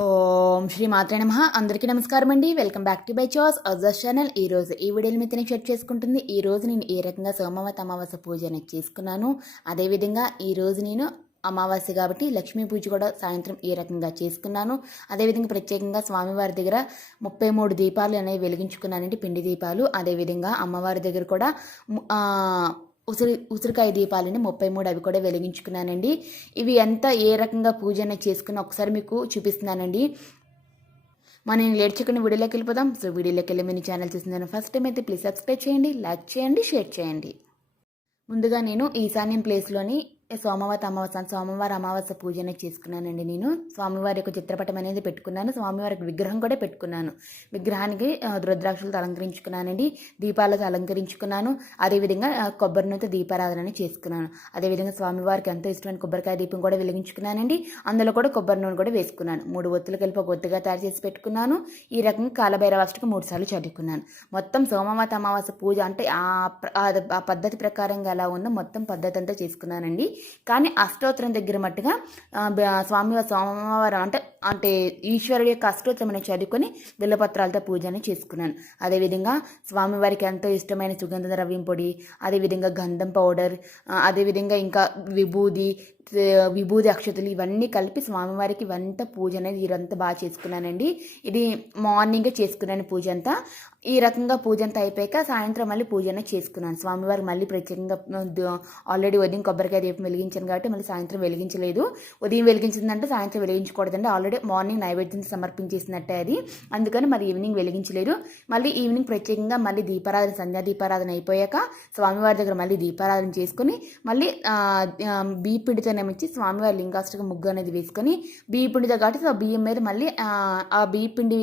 ఓం శ్రీ మాత్రే నమ. అందరికీ నమస్కారం అండి. వెల్కమ్ బ్యాక్ టు బై చాస్ అజర్ ఛానల్. ఈ రోజు ఈ వీడియోని మీతో షేర్ చేసుకుంటుంది. ఈ రోజు నేను ఏ రకంగా సోమవత అమావాస్య పూజ అనేది చేసుకున్నాను అదేవిధంగా ఈ రోజు నేను అమావాస్య కాబట్టి లక్ష్మీ పూజ కూడా సాయంత్రం ఏ రకంగా చేసుకున్నాను. అదేవిధంగా ప్రత్యేకంగా స్వామివారి దగ్గర ముప్పై మూడు దీపాలు అనేవి వెలిగించుకున్నానండి పిండి దీపాలు. అదేవిధంగా అమ్మవారి దగ్గర కూడా ఉసిరి ఉసిరికాయ దీపాలని ముప్పై మూడు అవి కూడా వెలిగించుకున్నానండి. ఇవి ఎంత ఏ రకంగా పూజ చేసుకుని ఒకసారి మీకు చూపిస్తున్నానండి. మనం లేట్ చేయకుండా వీడియోలోకి వెళ్ళిపోదాం. సో వీడియోలోకి వెళ్ళి మీ ఛానల్ చూసిందని ఫస్ట్ టైం అయితే ప్లీజ్ సబ్స్క్రైబ్ చేయండి లైక్ చేయండి షేర్ చేయండి. ముందుగా నేను ఈశాన్యం ప్లేస్లోని సోమవారం అమావాస్య సోమవారం అమావాస్య పూజ అనేది చేసుకున్నానండి నేను. స్వామివారి యొక్క చిత్రపటం అనేది పెట్టుకున్నాను. స్వామివారికి విగ్రహం కూడా పెట్టుకున్నాను. విగ్రహానికి రుద్రాక్షలతో అలంకరించుకున్నానండి. దీపాలతో అలంకరించుకున్నాను. అదేవిధంగా కొబ్బరి నూనెతో దీపారాధన చేసుకున్నాను. అదేవిధంగా స్వామివారికి ఎంతో ఇష్టమైన కొబ్బరికాయ దీపం కూడా వెలిగించుకున్నానండి. అందులో కూడా కొబ్బరి నూనె కూడా వేసుకున్నాను. మూడు ఒత్తులు కలిపి ఒక ఒత్తుగా తయారు చేసి పెట్టుకున్నాను. ఈ రకంగా కాలభైరవాష్టకు మూడు సార్లు చదువుకున్నాను. మొత్తం సోమవారం అమావాస్య పూజ అంటే ఆ పద్ధతి ప్రకారంగా ఎలా ఉందో మొత్తం పద్ధతి అంతా చేసుకున్నానండి. కానీ అష్టోత్తరం దగ్గర మట్టుగా స్వామి సోమవారం అంటే అంటే ఈశ్వరుడి యొక్క అష్టోత్తరం అనేది చదువుకొని బిల్లపత్రాలతో పూజని చేసుకున్నాను. అదేవిధంగా స్వామివారికి ఎంతో ఇష్టమైన సుగంధ ద్రవ్యం పొడి అదేవిధంగా గంధం పౌడర్ అదేవిధంగా ఇంకా విభూది విభూది అక్షతలు ఇవన్నీ కలిపి స్వామివారికి వంట పూజ అనేది ఇదంతా బాగా చేసుకున్నానండి. ఇది మార్నింగే చేసుకున్నాను పూజ అంతా ఈ రకంగా పూజ అంతా అయిపోయాక సాయంత్రం మళ్ళీ పూజ అనేది చేసుకున్నాను. స్వామివారికి మళ్ళీ ప్రత్యేకంగా ఆల్రెడీ ఉదయం కొబ్బరికాయ దీపం వెలిగించాను కాబట్టి మళ్ళీ సాయంత్రం వెలిగించలేదు. ఉదయం వెలిగించిందంటే సాయంత్రం వెలిగించకూడదండి ఆల్రెడీ మార్నింగ్ నైవేద్యం సమర్పించేసినట్టే అది. అందుకని మరి ఈవినింగ్ వెలిగించలేదు. మళ్ళీ ఈవినింగ్ ప్రత్యేకంగా మళ్ళీ దీపారాధన సంధ్యా దీపారాధన అయిపోయాక స్వామివారి దగ్గర మళ్ళీ దీపారాధన చేసుకుని మళ్ళీ ఆ, ఆ, బియ్య స్వామివారి లింగాష్టక ముగ్గు అనేది వేసుకొని బియ్య పిండితో కాబట్టి ఆ బియ్యం మీద మళ్ళీ ఆ, ఆ బియ్య పిండి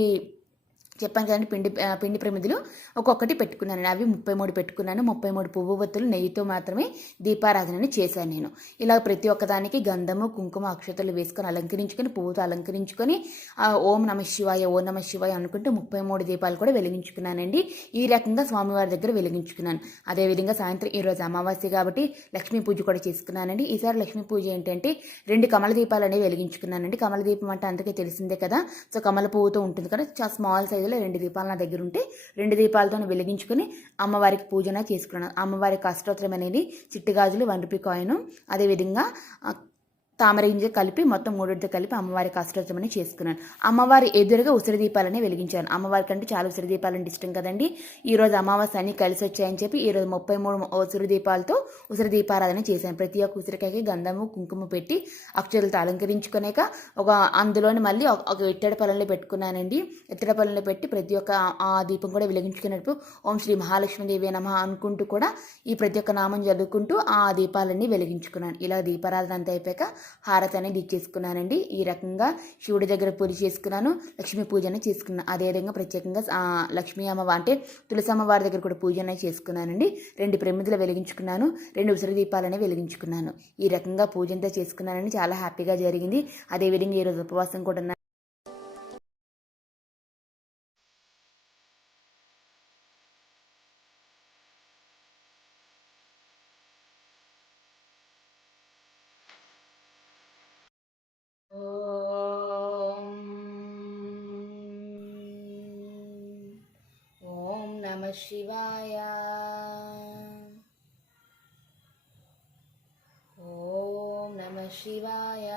చెప్పాను కదండి పిండి పిండి ప్రమిదులు ఒక్కొక్కటి పెట్టుకున్నాను అవి ముప్పై మూడు పెట్టుకున్నాను. ముప్పై మూడు పువ్వు ఒత్తులు నెయ్యితో మాత్రమే దీపారాధనని చేశాను నేను. ఇలా ప్రతి ఒక్కదానికి గంధము కుంకుమ అక్షతలు వేసుకొని అలంకరించుకొని పువ్వుతో అలంకరించుకొని ఆ, ఓం నమ శివాయ ఓం నమ శివాయ అనుకుంటూ ముప్పై మూడు దీపాలు కూడా వెలిగించుకున్నానండి. ఈ రకంగా స్వామివారి దగ్గర వెలిగించుకున్నాను. అదేవిధంగా సాయంత్రం ఈరోజు అమావాస్య కాబట్టి లక్ష్మీ పూజ కూడా చేసుకున్నానండి. ఈసారి లక్ష్మీ పూజ ఏంటంటే రెండు కమల దీపాలు అనేవి వెలిగించుకున్నానండి. కమల దీపం అంటే అందుకే తెలిసిందే కదా. సో కమల పువ్వుతో ఉంటుంది కదా. చాలా స్మాల్ సైజులో రెండు దీపాలు నా దగ్గర ఉంటే రెండు దీపాలతో వెలిగించుకొని అమ్మవారికి పూజన చేసుకున్నాను. అమ్మవారికి అష్టోత్తరం అనేది చిట్టి గాజులు వన్ రూపీ కాయిన్ అదేవిధంగా ఆ, తామర గింజ కలిపి మొత్తం మూడింటితో కలిపి అమ్మవారికి అష్టోత్తమని చేసుకున్నాను. అమ్మవారి ఎదురుగా ఉసిరి దీపాలని వెలిగించాను అమ్మవారి కంటే చాలా ఉసిరి దీపాలంటే ఇష్టం కదండి. ఈ రోజు అమావాస్య అన్ని కలిసి వచ్చాయని చెప్పి ఈ రోజు ముప్పై మూడు ఉసిరి దీపాలతో ఉసిరి దీపారాధన చేశాను. ప్రతి ఒక్క ఉసిరికాయకి గంధము కుంకుమ పెట్టి అక్షరాలతో అలంకరించుకునేక ఒక అందులోని మళ్ళీ ఒక- ఇత్తడి పొలంలో పెట్టుకున్నానండి. ఇత్తడి పొలంలో పెట్టి ప్రతి ఒక్క ఆ- దీపం కూడా వెలిగించుకున్నప్పుడు ఓం శ్రీ మహాలక్ష్మీదేవి నమ అనుకుంటూ కూడా ఈ ప్రతి ఒక్క నామం చదువుకుంటూ ఆ దీపాలన్నీ వెలిగించుకున్నాను. ఇలా దీపారాధన అంతా అయిపోయాక హారతి అనేది ఇచ్చేసుకున్నానండి ఈ రకంగా శివుడి దగ్గర పూజ చేసుకున్నాను. లక్ష్మీ పూజను చేసుకున్నాను అదేవిధంగా ప్రత్యేకంగా లక్ష్మీ అమ్మవారి అంటే తులసి అమ్మవారి దగ్గర కూడా పూజ అనేది చేసుకున్నానండి. రెండు ప్రమిదలు వెలిగించుకున్నాను. రెండు ఉసిరి దీపాలని వెలిగించుకున్నాను. ఈ రకంగా పూజ అంతా చేసుకున్నానని చాలా హ్యాపీగా జరిగింది. అదేవిధంగా ఈరోజు ఉపవాసం కూడా ఉన్నాను. ఓం నమ శివాయ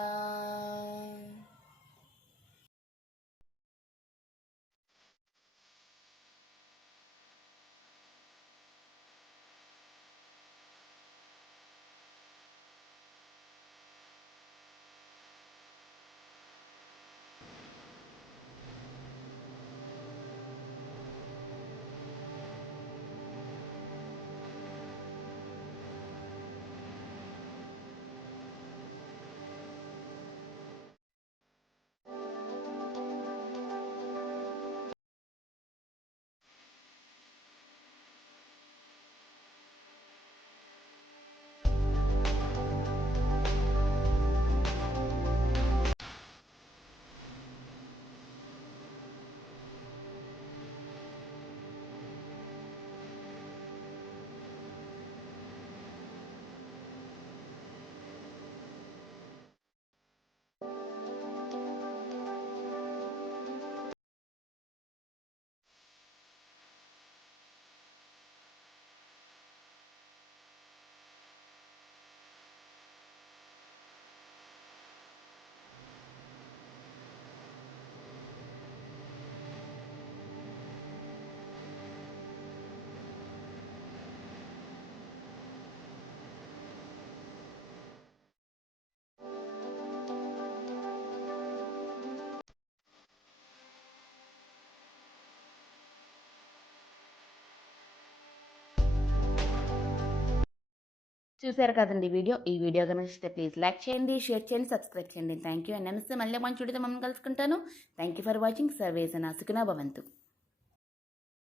చూసారు కదండి వీడియో? ఈ వీడియో కనుక నచ్చితే ప్లీజ్ లైక్ చేయండి షేర్ చేయండి సబ్స్క్రైబ్ చేయండి. థ్యాంక్ యూ అండ్ నమస్తే. మళ్ళీ మంచి చూడితే మమ్మల్ని కలుసుకుంటాను. థ్యాంక్ యూ ఫర్ వాచింగ్ సర్వేసన సుఖనా భవంతు.